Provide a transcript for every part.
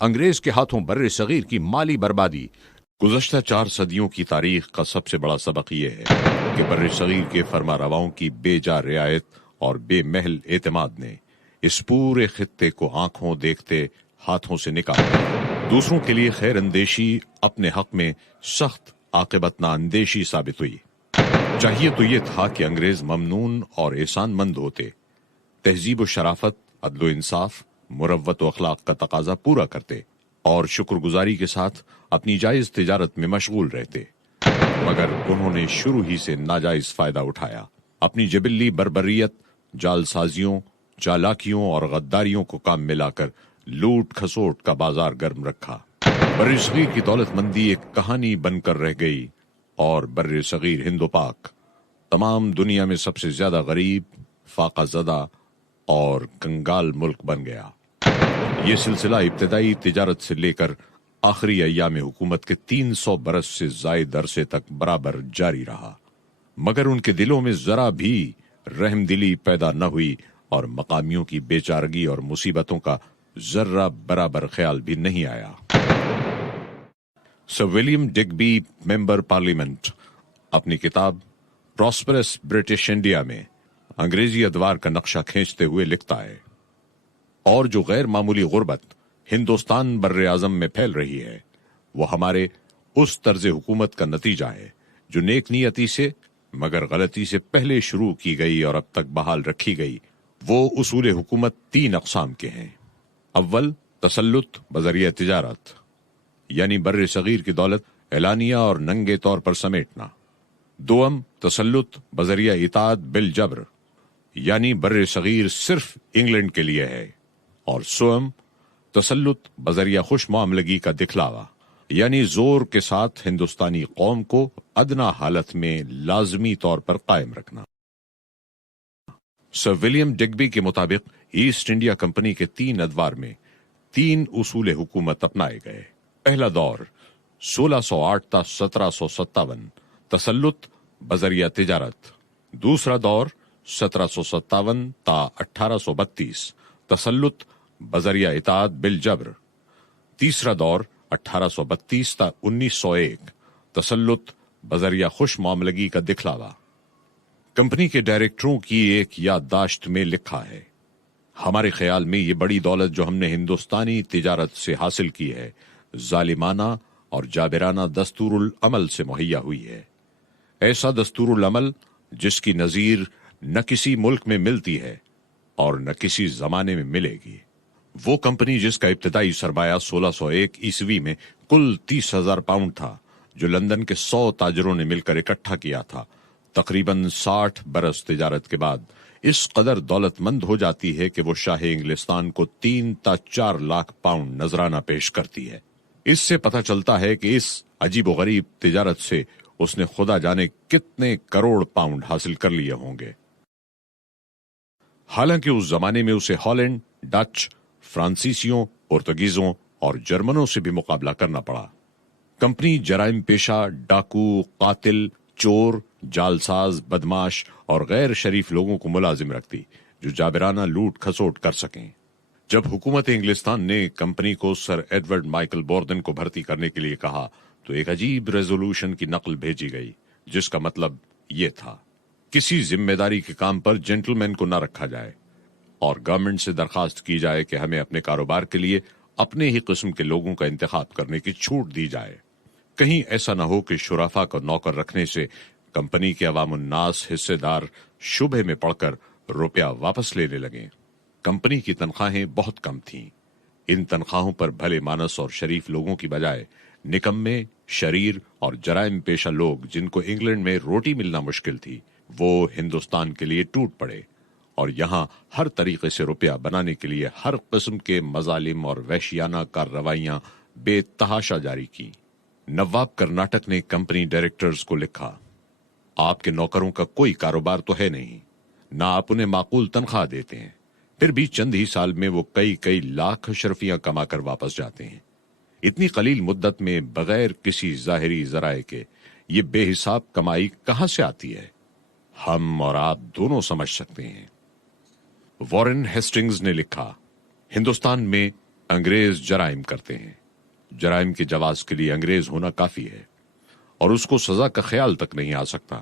انگریز کے ہاتھوں بر صغیر کی مالی بربادی گزشتہ 4 صدیوں کی تاریخ کا سب سے بڑا سبق یہ ہے کہ بر صغیر کے فرما رواؤں کی بے جا رعایت اور بے محل اعتماد نے اس پورے خطے کو آنکھوں دیکھتے ہاتھوں سے نکال دیا۔ دوسروں کے لیے خیر اندیشی اپنے حق میں سخت عاقبت نہ اندیشی ثابت ہوئی۔ چاہیے تو یہ تھا کہ انگریز ممنون اور احسان مند ہوتے، تہذیب و شرافت، عدل و انصاف، مروت و اخلاق کا تقاضا پورا کرتے اور شکر گزاری کے ساتھ اپنی جائز تجارت میں مشغول رہتے، مگر انہوں نے شروع ہی سے ناجائز فائدہ اٹھایا، اپنی جبلی بربریت، جال سازیوں، چالاکیوں اور غداریوں کو کام میں لا کر لوٹ کھسوٹ کا بازار گرم رکھا۔ بر صغیر کی دولت مندی ایک کہانی بن کر رہ گئی اور بر صغیر ہند و پاک تمام دنیا میں سب سے زیادہ غریب، فاقہ زدہ اور کنگال ملک بن گیا۔ یہ سلسلہ ابتدائی تجارت سے لے کر آخری ایام حکومت کے 300 برس سے زائد عرصے تک برابر جاری رہا، مگر ان کے دلوں میں ذرا بھی رحم دلی پیدا نہ ہوئی اور مقامیوں کی بے چارگی اور مصیبتوں کا ذرہ برابر خیال بھی نہیں آیا۔ سر ولیم ڈگبی ممبر پارلیمنٹ اپنی کتاب پراسپرس برٹش انڈیا میں انگریزی ادوار کا نقشہ کھینچتے ہوئے لکھتا ہے، اور جو غیر معمولی غربت ہندوستان بر اعظم میں پھیل رہی ہے وہ ہمارے اس طرز حکومت کا نتیجہ ہے جو نیک نیتی سے مگر غلطی سے پہلے شروع کی گئی اور اب تک بحال رکھی گئی۔ وہ اصول حکومت 3 اقسام کے ہیں۔ اول، تسلط بذریعہ تجارت، یعنی بر صغیر کی دولت اعلانیہ اور ننگے طور پر سمیٹنا۔ دوم، تسلط بذریعہ اطاعت بالجبر، یعنی بر صغیر صرف انگلینڈ کے لیے ہے۔ اور سوم، تسلط بذریعہ خوش معاملگی کا دکھلاوا، یعنی زور کے ساتھ ہندوستانی قوم کو ادنا حالت میں لازمی طور پر قائم رکھنا۔ سر ولیم ڈگبی کے مطابق ایسٹ انڈیا کمپنی کے 3 ادوار میں 3 اصول حکومت اپنائے گئے۔ پہلا دور 1608 تا 1757 تسلط بذریعہ تجارت، دوسرا دور 1757 تا 1832 تسلط بذریعہ اطاعت بالجبر، تیسرا دور 1832 تا 1901 تسلط بذریعہ خوش معاملگی کا دکھلاوا۔ کمپنی کے ڈائریکٹروں کی ایک یادداشت میں لکھا ہے، ہمارے خیال میں یہ بڑی دولت جو ہم نے ہندوستانی تجارت سے حاصل کی ہے ظالمانہ اور جابرانہ دستور العمل سے مہیا ہوئی ہے، ایسا دستور العمل جس کی نظیر نہ کسی ملک میں ملتی ہے اور نہ کسی زمانے میں ملے گی۔ وہ کمپنی جس کا ابتدائی سرمایہ 1601 عیسوی میں کل 30,000 پاؤنڈ تھا، جو لندن کے 100 تاجروں نے مل کر اکٹھا کیا تھا، تقریباً 60 برس تجارت کے بعد اس قدر دولت مند ہو جاتی ہے کہ وہ شاہ انگلستان کو 3 تا 4 لاکھ پاؤنڈ نذرانہ پیش کرتی ہے۔ اس سے پتہ چلتا ہے کہ اس عجیب و غریب تجارت سے اس نے خدا جانے کتنے کروڑ پاؤنڈ حاصل کر لیے ہوں گے۔ حالانکہ اس زمانے میں اسے ہالینڈ، ڈچ، فرانسیسیوں، پرتگیزوں اور جرمنوں سے بھی مقابلہ کرنا پڑا۔ کمپنی جرائم پیشہ، ڈاکو، قاتل، چور، جالساز، بدماش اور غیر شریف لوگوں کو ملازم رکھتی جو جابرانہ لوٹ کھسوٹ کر سکیں۔ جب حکومت انگلستان نے کمپنی کو سر ایڈورڈ مائیکل بوردن کو بھرتی کرنے کے لیے کہا تو ایک عجیب ریزولوشن کی نقل بھیجی گئی جس کا مطلب یہ تھا، کسی ذمہ داری کے کام پر جنٹل مین کو نہ رکھا جائے اور گورنمنٹ سے درخواست کی جائے کہ ہمیں اپنے کاروبار کے لیے اپنے ہی قسم کے لوگوں کا انتخاب کرنے کی چھوٹ دی جائے۔ کہیں ایسا نہ ہو کہ شرفا کو نوکر رکھنے سے کمپنی کے عوام الناس حصے دار شبہ میں پڑ کر روپیہ واپس لینے لگیں۔ کمپنی کی تنخواہیں بہت کم تھیں۔ ان تنخواہوں پر بھلے مانس اور شریف لوگوں کی بجائے نکمے، شریر اور جرائم پیشہ لوگ جن کو انگلینڈ میں روٹی ملنا مشکل تھی وہ ہندوستان کے لیے ٹوٹ پڑے اور یہاں ہر طریقے سے روپیہ بنانے کے لیے ہر قسم کے مظالم اور وحشیانہ کارروائیاں بے تحاشا جاری کی۔ نواب کرناٹک نے کمپنی ڈائریکٹرز کو لکھا، آپ کے نوکروں کا کوئی کاروبار تو ہے نہیں، نہ آپ انہیں معقول تنخواہ دیتے ہیں، پھر بھی چند ہی سال میں وہ کئی لاکھ اشرفیاں کما کر واپس جاتے ہیں۔ اتنی قلیل مدت میں بغیر کسی ظاہری ذرائع کے یہ بے حساب کمائی کہاں سے آتی ہے؟ ہم اور آپ دونوں سمجھ سکتے ہیں۔ وارن ہیسٹنگز نے لکھا، ہندوستان میں انگریز جرائم کرتے ہیں، جرائم کے جواز کے لیے انگریز ہونا کافی ہے، اور اس کو سزا کا خیال تک نہیں آ سکتا۔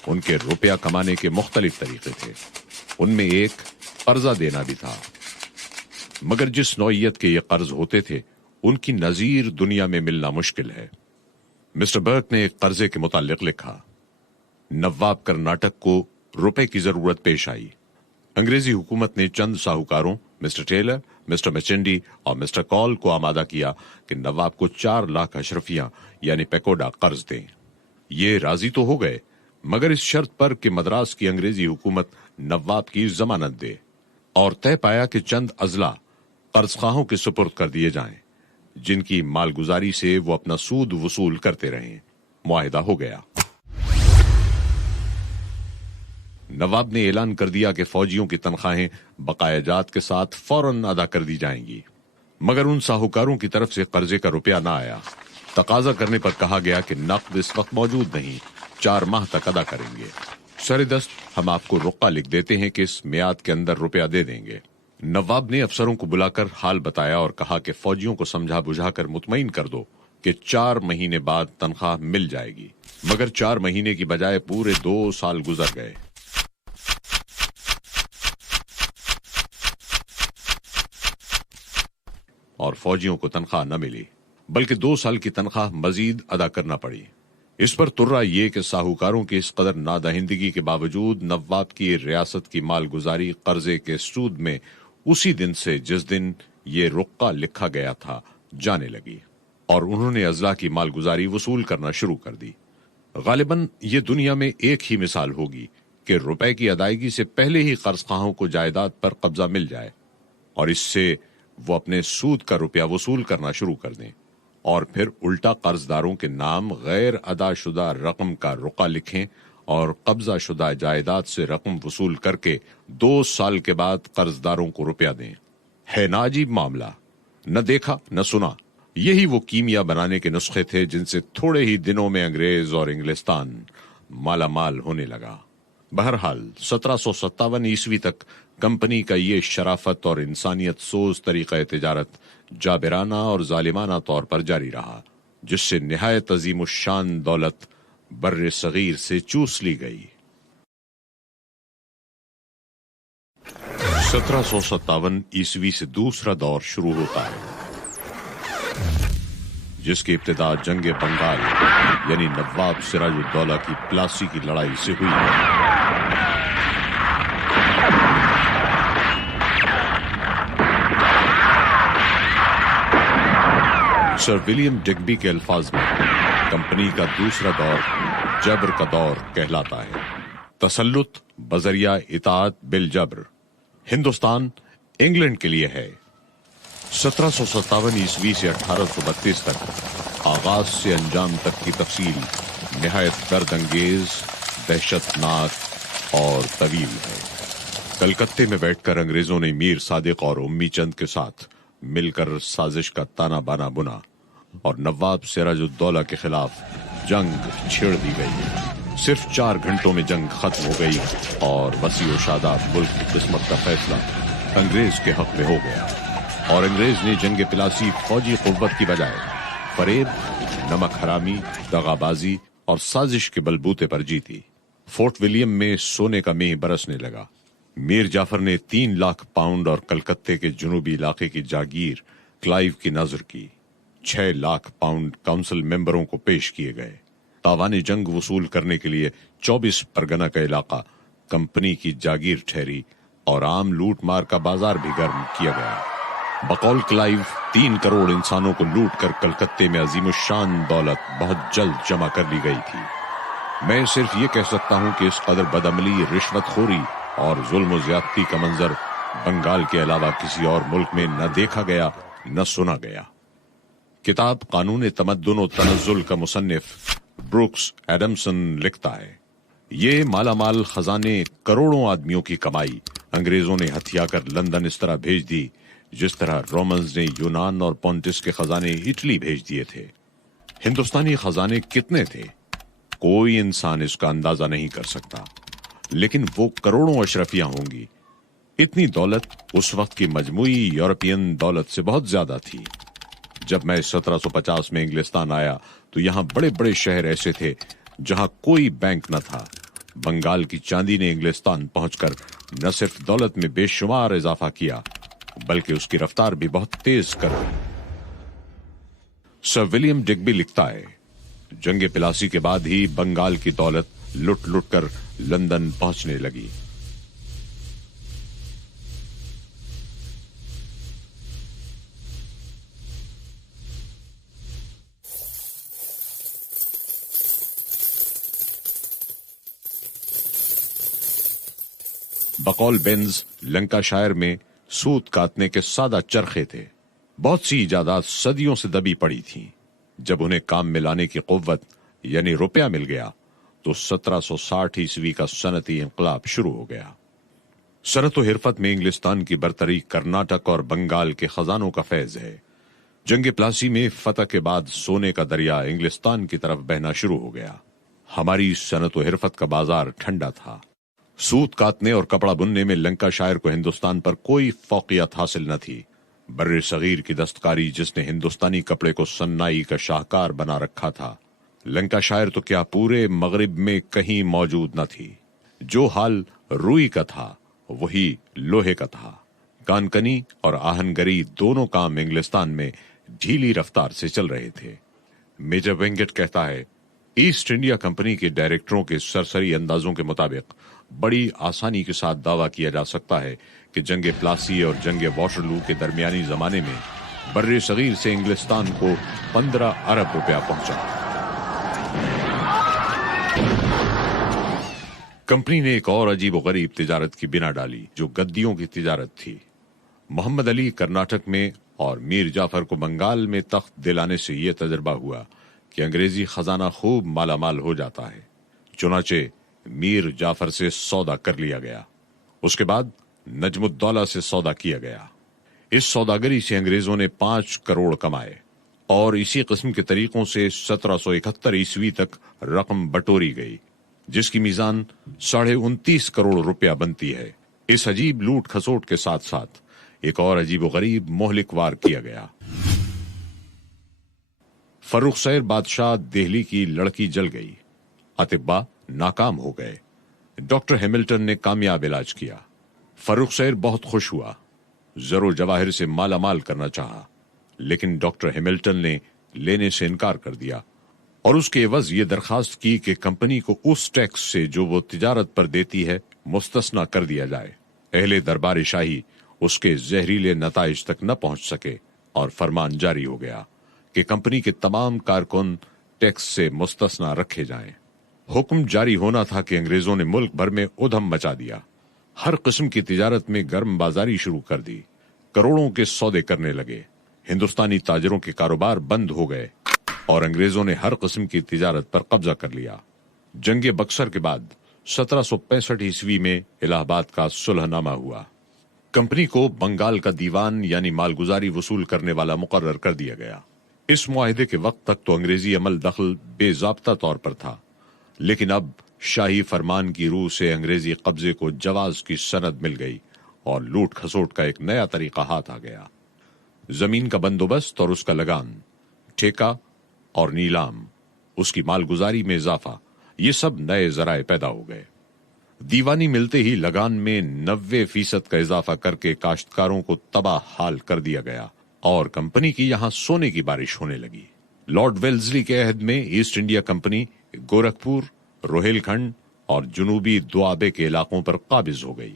ان کے روپیہ کمانے کے مختلف طریقے تھے، ان میں ایک قرضہ دینا بھی تھا، مگر جس نوعیت کے یہ قرض ہوتے تھے ان کی نظیر دنیا میں ملنا مشکل ہے۔ مسٹر برک نے ایک قرضے کے متعلق لکھا، نواب کرناٹک کو روپے کی ضرورت پیش آئی۔ انگریزی حکومت نے چند ساہوکاروں مسٹر ٹیلر، مسٹر میچنڈی اور مسٹر کال کو آمادہ کیا کہ نواب کو 4 لاکھ اشرفیاں یعنی پیکوڈا قرض دیں۔ یہ راضی تو ہو گئے، مگر اس شرط پر کہ مدراس کی انگریزی حکومت نواب کی ضمانت دے، اور طے پایا کہ چند اضلاع قرض خواہوں کے سپرد کر دیے جائیں جن کی مالگزاری سے وہ اپنا سود وصول کرتے رہیں۔ معاہدہ ہو گیا۔ نواب نے اعلان کر دیا کہ فوجیوں کی تنخواہیں بقایا جات کے ساتھ فوراً ادا کر دی جائیں گی، مگر ان ساہوکاروں کی طرف سے قرضے کا روپیہ نہ آیا۔ تقاضا کرنے پر کہا گیا کہ نقد اس وقت موجود نہیں، 4 ماہ تک ادا کریں گے۔ سر دست ہم آپ کو رقعہ لکھ دیتے ہیں کہ اس میعاد کے اندر روپیہ دے دیں گے۔ نواب نے افسروں کو بلا کر حال بتایا اور کہا کہ فوجیوں کو سمجھا بجھا کر مطمئن کر دو کہ 4 مہینے بعد تنخواہ مل جائے گی، مگر 4 مہینے کی بجائے پورے 2 سال گزر گئے۔ اور فوجیوں کو تنخواہ نہ ملی، بلکہ 2 سال کی تنخواہ مزید ادا کرنا پڑی۔ اس پر ترا یہ کہ ساہوکاروں کی اس قدر نادہندگی کے باوجود نواب کی ریاست کی مالگزاری قرضے کے سود میں اسی دن سے جس دن یہ رقعہ لکھا گیا تھا جانے لگی، اور انہوں نے اضلاع کی مالگزاری وصول کرنا شروع کر دی۔ غالباً یہ دنیا میں ایک ہی مثال ہوگی کہ روپے کی ادائیگی سے پہلے ہی قرض خواہوں کو جائیداد پر قبضہ مل جائے، اور اس سے وہ اپنے سود کا روپیہ وصول کرنا شروع کر دیں، اور پھر الٹا قرض داروں کے نام غیر ادا شدہ رقم کا رقعہ لکھیں اور قبضہ شدہ جائیداد سے رقم وصول کر کے 2 سال کے بعد قرض داروں کو روپیہ دیں۔ ہے نا عجیب معاملہ؟ نہ دیکھا نہ سنا۔ یہی وہ کیمیا بنانے کے نسخے تھے جن سے تھوڑے ہی دنوں میں انگریز اور انگلستان مالا مال ہونے لگا۔ بہرحال 1757 عیسوی تک کمپنی کا یہ شرافت اور انسانیت سوز طریقہ تجارت جابرانہ اور ظالمانہ طور پر جاری رہا، جس سے نہایت عظیم الشان دولت بر صغیر سے چوس لی گئی۔ 1757 عیسوی سے دوسرا دور شروع ہوتا ہے، جس کی ابتدا جنگ بنگال یعنی نواب سراج الدولہ کی پلاسی کی لڑائی سے ہوئی ہے۔ سر ولیم ڈگبی کے الفاظ میں کمپنی کا دوسرا دور جبر کا دور کہلاتا ہے۔ تسلط بذریعہ اطاعت بالجبر ہندوستان انگلینڈ کے لیے ہے۔ 1757 عیسوی سے 1832 تک آغاز سے انجام تک کی تفصیل نہایت درد انگیز، دہشت ناک اور طویل ہے۔ کلکتے میں بیٹھ کر انگریزوں نے میر صادق اور امی چند کے ساتھ مل کر سازش کا تانا بانا بنا اور نواب سراج الدولہ کے خلاف جنگ چھیڑ دی گئی۔ صرف 4 گھنٹوں میں جنگ ختم ہو گئی اور وسیع و شاداب ملک کی قسمت کا فیصلہ انگریز کے حق میں ہو گیا، اور انگریز نے جنگ پلاسی فوجی قوت کی بجائے فریب، نمک حرامی، دغابازی اور سازش کے بلبوتے پر جیتی۔ فورٹ ولیم میں سونے کا مہ برسنے لگا۔ میر جعفر نے 3 لاکھ پاؤنڈ اور کلکتے کے جنوبی علاقے کی جاگیر کلائیو کی نذر کی۔ 6 لاکھ پاؤنڈ کونسل ممبروں کو پیش کیے گئے۔ تاوان جنگ وصول کرنے کے لیے 24 پرگنہ کا علاقہ کمپنی کی جاگیر ٹھہری اور عام لوٹ مار کا بازار بھی گرم کیا گیا۔ بقول کلائیو 3 کروڑ انسانوں کو لوٹ کر کلکتے میں عظیم الشان دولت بہت جلد جمع کر لی گئی تھی۔ میں صرف یہ کہہ سکتا ہوں کہ اس قدر بدعملی، رشوت خوری اور ظلم و زیادتی کا منظر بنگال کے علاوہ کسی اور ملک میں نہ دیکھا گیا نہ سنا گیا۔ کتاب قانون تمدن و تنزل کا مصنف بروکس ایڈمسن لکھتا ہے، یہ مالا مال خزانے کروڑوں آدمیوں کی کمائی انگریزوں نے ہتھیا کر لندن اس طرح بھیج دی جس طرح رومنز نے یونان اور پونٹس کے خزانے اٹلی بھیج دیے تھے۔ ہندوستانی خزانے کتنے تھے کوئی انسان اس کا اندازہ نہیں کر سکتا، لیکن وہ کروڑوں اشرفیاں ہوں گی۔ اتنی دولت اس وقت کی مجموعی یورپین دولت سے بہت زیادہ تھی۔ جب میں 1750 میں انگلستان آیا تو یہاں بڑے بڑے شہر ایسے تھے جہاں کوئی بینک نہ تھا۔ بنگال کی چاندی نے انگلستان پہنچ کر نہ صرف دولت میں بے شمار اضافہ کیا بلکہ اس کی رفتار بھی بہت تیز کر دی۔ سر ولیم ڈگبی لکھتا ہے، جنگ پلاسی کے بعد ہی بنگال کی دولت لٹ لٹ کر لندن پہنچنے لگی۔ بقول بینز لنکا شائر میں سوت کاتنے کے سادہ چرخے تھے۔ بہت سی ایجادات صدیوں سے دبی پڑی تھیں۔ جب انہیں کام میں لانے کی قوت یعنی روپیہ مل گیا تو 1760 عیسوی کا صنعتی انقلاب شروع ہو گیا۔ صنعت و حرفت میں انگلستان کی برتری کرناٹک اور بنگال کے خزانوں کا فیض ہے۔ جنگ پلاسی میں فتح کے بعد سونے کا دریا انگلستان کی طرف بہنا شروع ہو گیا۔ ہماری صنعت و حرفت کا بازار ٹھنڈا تھا۔ سوت کاتنے اور کپڑا بننے میں لنکا شائر کو ہندوستان پر کوئی فوقیت حاصل نہ تھی۔ بر صغیر کی دستکاری جس نے ہندوستانی کپڑے کو صناعی کا شاہکار بنا رکھا تھا، لنکا شائر تو کیا پورے مغرب میں کہیں موجود نہ تھی۔ جو حال روئی کا تھا وہی لوہے کا تھا۔ کانکنی اور آہنگری دونوں کام انگلستان میں ڈھیلی رفتار سے چل رہے تھے۔ میجر وینگٹ کہتا ہے، ایسٹ انڈیا کمپنی کے ڈائریکٹروں کے سرسری اندازوں کے مطابق بڑی آسانی کے ساتھ دعویٰ کیا جا سکتا ہے کہ جنگ پلاسی اور جنگ واٹرلو کے درمیانی زمانے میں بر صغیر سے انگلستان کو 15 ارب روپیہ پہنچا۔ کمپنی نے ایک اور عجیب و غریب تجارت کی بنا ڈالی جو گدیوں کی تجارت تھی۔ محمد علی کرناٹک میں اور میر جعفر کو بنگال میں تخت دلانے سے یہ تجربہ ہوا کہ انگریزی خزانہ خوب مالا مال ہو جاتا ہے۔ چنانچہ میر جعفر سے سودا کر لیا گیا۔ اس کے بعد نجم الدولہ سے سودا کیا گیا۔ اس سوداگری سے انگریزوں نے 5 کروڑ کمائے اور اسی قسم کے طریقوں سے 1771 عیسوی تک رقم بٹوری گئی جس کی میزان 29.5 کروڑ روپیہ بنتی ہے۔ اس عجیب لوٹ کھسوٹ کے ساتھ ساتھ ایک اور عجیب و غریب مہلک وار کیا گیا۔ فروخ سیر بادشاہ دہلی کی لڑکی جل گئی، اطباء ناکام ہو گئے، ڈاکٹر ہیملٹن نے کامیاب علاج کیا۔ فروخ سیر بہت خوش ہوا، زر و جواہر سے مالا مال کرنا چاہا، لیکن ڈاکٹر ہیملٹن نے لینے سے انکار کر دیا اور اس کے عوض یہ درخواست کی کہ کمپنی کو اس ٹیکس سے جو وہ تجارت پر دیتی ہے مستثنا کر دیا جائے۔ اہل دربار شاہی اس کے زہریلے نتائج تک نہ پہنچ سکے اور فرمان جاری ہو گیا کہ کمپنی کے تمام کارکن ٹیکس سے مستثنا رکھے جائیں۔ حکم جاری ہونا تھا کہ انگریزوں نے ملک بھر میں ادھم مچا دیا، ہر قسم کی تجارت میں گرم بازاری شروع کر دی، کروڑوں کے سودے کرنے لگے، ہندوستانی تاجروں کے کاروبار بند ہو گئے اور انگریزوں نے ہر قسم کی تجارت پر قبضہ کر لیا۔ جنگ بکسر کے بعد 1765 عیسوی میں الہ آباد کا صلح نامہ ہوا۔ کمپنی کو بنگال کا دیوان یعنی مالگزاری وصول کرنے والا مقرر کر دیا گیا۔ اس معاہدے کے وقت تک تو انگریزی عمل دخل بے ضابطہ طور پر تھا، لیکن اب شاہی فرمان کی روح سے انگریزی قبضے کو جواز کی سند مل گئی اور لوٹ کھسوٹ کا ایک نیا طریقہ ہاتھ آ گیا۔ زمین کا بندوبست اور اس کا لگان، ٹھیکہ اور نیلام، اس کی مالگزاری میں اضافہ، یہ سب نئے ذرائع پیدا ہو گئے۔ دیوانی ملتے ہی لگان میں 90% کا اضافہ کر کے کاشتکاروں کو تباہ حال کر دیا گیا اور کمپنی کی یہاں سونے کی بارش ہونے لگی۔ لارڈ ویلزلی کے عہد میں East India company Gorakhpur, Rohail کھنڈ اور جنوبی دوآبے کے علاقوں پر قابض ہو گئی۔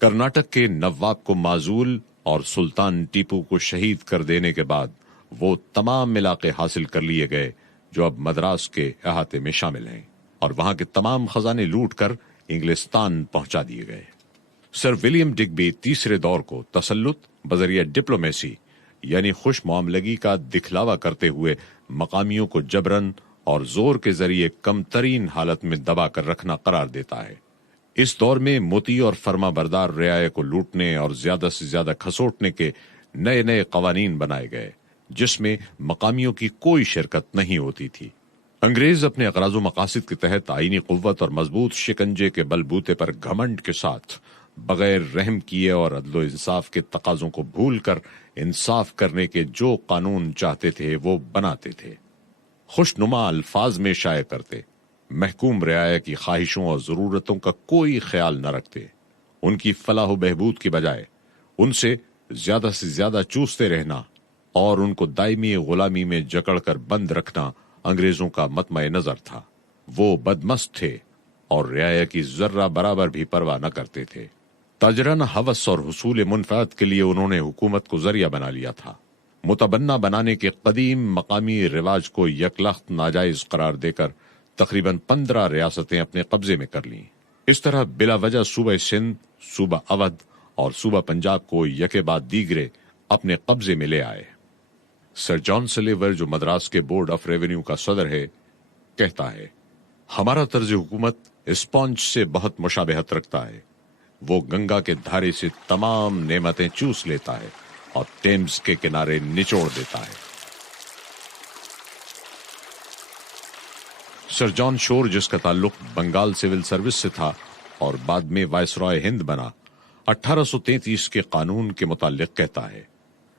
کرناٹک کے نواب کو معزول اور سلطان ٹیپو کو شہید کر دینے کے بعد وہ تمام علاقے حاصل کر لیے گئے جو اب مدراس کے احاطے میں شامل ہیں، اور وہاں کے تمام خزانے لوٹ کر انگلستان پہنچا دیے گئے۔ سر ولیم ڈگبی تیسرے دور کو تسلط بذریعہ ڈپلومیسی یعنی خوش معاملگی کا دکھلاوا کرتے ہوئے مقامیوں کو جبرن اور زور کے ذریعے کم ترین حالت میں دبا کر رکھنا قرار دیتا ہے۔ اس دور میں موتی اور فرما بردار رعایا کو لوٹنے اور زیادہ سے زیادہ کھسوٹنے کے نئے نئے قوانین بنائے گئے جس میں مقامیوں کی کوئی شرکت نہیں ہوتی تھی۔ انگریز اپنے اغراض و مقاصد کے تحت آئینی قوت اور مضبوط شکنجے کے بل بوتے پر گھمنڈ کے ساتھ بغیر رحم کیے اور عدل و انصاف کے تقاضوں کو بھول کر انصاف کرنے کے جو قانون چاہتے تھے وہ بناتے تھے، خوشنما الفاظ میں شائع کرتے، محکوم رعایا کی خواہشوں اور ضرورتوں کا کوئی خیال نہ رکھتے، ان کی فلاح و بہبود کی بجائے ان سے زیادہ چوستے رہنا اور ان کو دائمی غلامی میں جکڑ کر بند رکھنا انگریزوں کا مطمع نظر تھا۔ وہ بدمست تھے اور رعایا کی ذرہ برابر بھی پرواہ نہ کرتے تھے۔ تاجرانہ ہوس اور حصول منفعت کے لیے انہوں نے حکومت کو ذریعہ بنا لیا تھا۔ متبنہ بنانے کے قدیم مقامی رواج کو یکلخت ناجائز قرار دے کر تقریباً 15 ریاستیں اپنے قبضے میں کر لیں۔ اس طرح بلا وجہ صوبہ سندھ، صوبہ اودھ اور صوبہ پنجاب کو یکے بعد دیگرے اپنے قبضے میں لے آئے۔ سر جان سلیور، جو مدراس کے بورڈ آف ریونیو کا صدر ہے، کہتا ہے، ہمارا طرز حکومت اسپونج سے بہت مشابہت رکھتا ہے۔ وہ گنگا کے دھارے سے تمام نعمتیں چوس لیتا ہے اور ٹیمز کے کنارے نچوڑ دیتا ہے۔ سر جان شور، جس کا تعلق بنگال سول سروس سے تھا اور بعد میں وائسرائے ہند بنا، 1833 کے قانون کے متعلق کہتا ہے،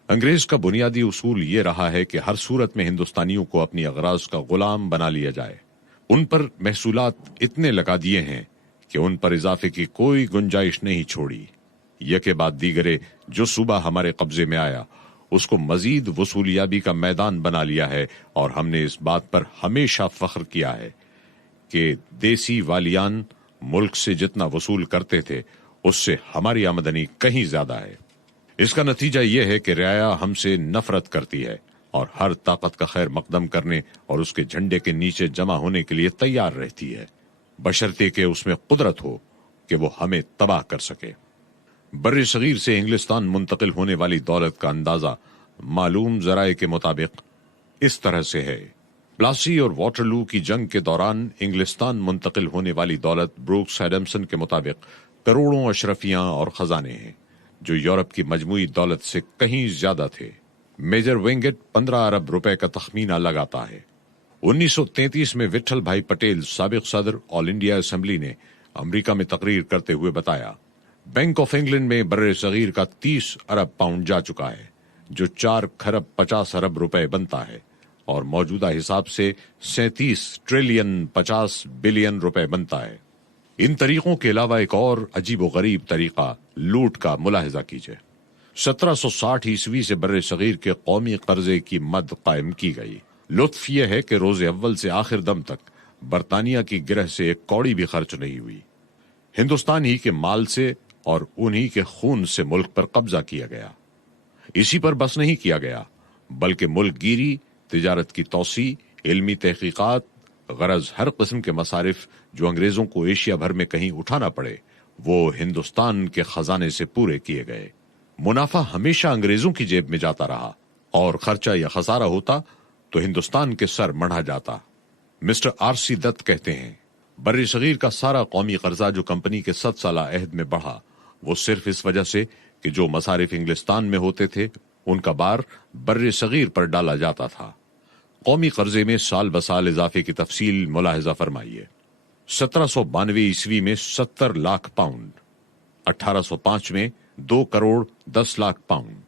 انگریز کا بنیادی اصول یہ رہا ہے کہ ہر صورت میں ہندوستانیوں کو اپنی اغراض کا غلام بنا لیا جائے۔ ان پر محصولات اتنے لگا دیے ہیں کہ ان پر اضافے کی کوئی گنجائش نہیں چھوڑی۔ یکے بعد دیگرے جو صوبہ ہمارے قبضے میں آیا اس کو مزید وصولیابی کا میدان بنا لیا ہے، اور ہم نے اس بات پر ہمیشہ فخر کیا ہے کہ دیسی والیان ملک سے جتنا وصول کرتے تھے اس سے ہماری آمدنی کہیں زیادہ ہے۔ اس کا نتیجہ یہ ہے کہ رعایا ہم سے نفرت کرتی ہے اور ہر طاقت کا خیر مقدم کرنے اور اس کے جھنڈے کے نیچے جمع ہونے کے لیے تیار رہتی ہے، بشرطے کہ اس میں قدرت ہو کہ وہ ہمیں تباہ کر سکے۔ بر صغیر سے انگلستان منتقل ہونے والی دولت کا اندازہ معلوم ذرائع کے مطابق اس طرح سے ہے۔ پلاسی اور واٹرلو کی جنگ کے دوران انگلستان منتقل ہونے والی دولت بروکس ایڈمسن کے مطابق کروڑوں اشرفیاں اور خزانے ہیں، جو یورپ کی مجموعی دولت سے کہیں زیادہ تھے۔ میجر وینگٹ 15 ارب روپے کا تخمینہ لگاتا ہے۔ 1933 میں وٹھل بھائی پٹیل، سابق صدر آل انڈیا اسمبلی، نے امریکہ میں تقریر کرتے ہوئے بتایا، بینک آف انگلینڈ میں بر صغیر کا 30 ارب پاؤنڈ جا چکا ہے، جو 4 کھرب 50 ارب روپے بنتا ہے، اور موجودہ حساب سے 37 ٹریلین 50 بلین روپے بنتا ہے۔ ان طریقوں کے علاوہ ایک اور عجیب و غریب طریقہ لوٹ کا ملاحظہ کیجیے۔ 1760 عیسوی سے بر صغیر کے قومی قرضے کی مد قائم کی گئی۔ لطف یہ ہے کہ روز اول سے آخر دم تک برطانیہ کی گرہ سے ایک کوڑی بھی خرچ نہیں ہوئی۔ ہندوستان ہی کے مال سے اور انہی کے خون سے ملک پر قبضہ کیا گیا۔ اسی پر بس نہیں کیا گیا، بلکہ ملک گیری، تجارت کی توسیع، علمی تحقیقات، غرض ہر قسم کے مصارف جو انگریزوں کو ایشیا بھر میں کہیں اٹھانا پڑے، وہ ہندوستان کے خزانے سے پورے کیے گئے۔ منافع ہمیشہ انگریزوں کی جیب میں جاتا رہا، اور خرچہ یا خسارہ ہوتا تو ہندوستان کے سر مڑھا جاتا۔ مسٹر آر سی دت کہتے ہیں، بر صغیر کا سارا قومی قرضہ جو کمپنی کے 100 سالہ عہد میں بڑھا، وہ صرف اس وجہ سے کہ جو مصارف انگلستان میں ہوتے تھے ان کا بار بر صغیر پر ڈالا جاتا تھا۔ قومی قرضے میں سال بسال اضافے کی تفصیل ملاحظہ فرمائیے۔ 1792 عیسوی میں 70 لاکھ پاؤنڈ، 1805 میں 2 کروڑ 10 لاکھ پاؤنڈ،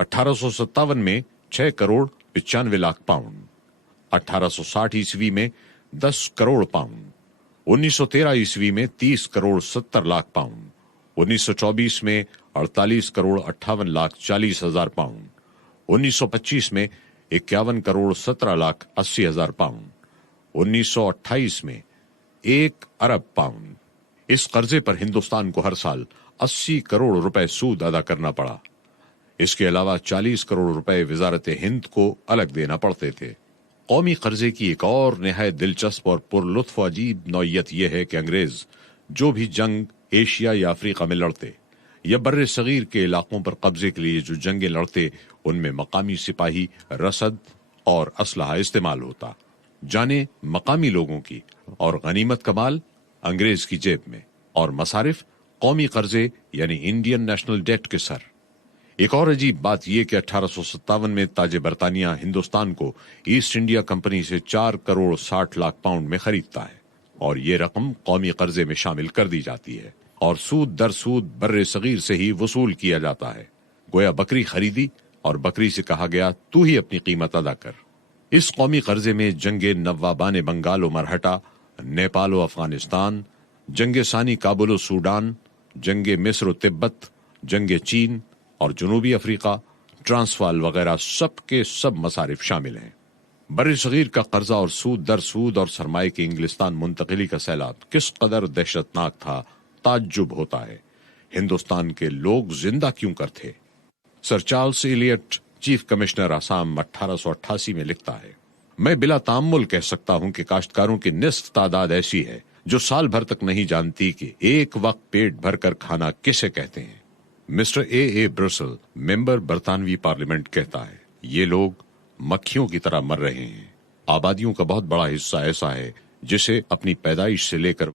1857 میں 6 کروڑ 95 لاکھ پاؤنڈ، 1860 عیسوی میں 10 کروڑ پاؤنڈ، 1913 عیسوی میں 30 کروڑ 70 لاکھ پاؤنڈ، 1924 میں 48 کروڑ 58 لاکھ 40 ہزار پاؤنڈ، 1925 میں 51 کروڑ 17 لاکھ 80 ہزار پاؤنڈ، 1928 میں 1 ارب پاؤنڈ۔ اس قرضے پر ہندوستان کو ہر سال 80 کروڑ روپے سود ادا کرنا پڑا۔ اس کے علاوہ 40 کروڑ روپے وزارت ہند کو الگ دینا پڑتے تھے۔ قومی قرضے کی ایک اور نہایت دلچسپ اور پر لطف و عجیب نوعیت یہ ہے کہ انگریز جو بھی جنگ ایشیا یا افریقہ میں لڑتے یا بر صغیر کے علاقوں پر قبضے کے لیے جو جنگیں لڑتے، ان میں مقامی سپاہی، رسد اور اسلحہ استعمال ہوتا، جانے مقامی لوگوں کی، اور غنیمت کا مال انگریز کی جیب میں، اور مصارف قومی قرضے یعنی انڈین نیشنل ڈیٹ کے سر۔ ایک اور عجیب بات یہ کہ 1857 میں تاج برطانیہ ہندوستان کو ایسٹ انڈیا کمپنی سے 4 کروڑ 60 لاکھ پاؤنڈ میں خریدتا ہے، اور یہ رقم قومی قرضے میں شامل کر دی جاتی ہے۔ اور سود در سود بر صغیر سے ہی وصول کیا جاتا ہے۔ گویا بکری خریدی اور بکری سے کہا گیا تو ہی اپنی قیمت ادا کر۔ اس قومی قرضے میں جنگ نوابان بنگال و مرہٹا، نیپال و افغانستان، جنگ ثانی کابل و سوڈان، جنگ مصر و تبت، جنگ چین اور جنوبی افریقہ، ٹرانسوال وغیرہ سب کے سب مصارف شامل ہیں۔ بر صغیر کا قرضہ اور سود در سود اور سرمایہ کی انگلستان منتقلی کا سیلاب کس قدر دہشتناک تھا، تعجب ہوتا ہے۔ ہندوستان کے لوگ زندہ کیوں کر تھے؟ Sir Charles Eliot, chief commissioner Assam, 1888 میں لکھتا ہے، میں بلا تامل کہہ سکتا ہوں کہ کاشتکاروں کی نصف تعداد ایسی ہے جو سال بھر تک نہیں جانتی کہ ایک وقت پیٹ بھر کر کھانا کسے کہتے ہیں۔ مسٹر اے برسل، ممبر برطانوی پارلیمنٹ، کہتا ہے یہ لوگ مکھیوں کی طرح مر رہے ہیں۔ آبادیوں کا بہت بڑا حصہ ایسا ہے جسے اپنی پیدائش سے لے کر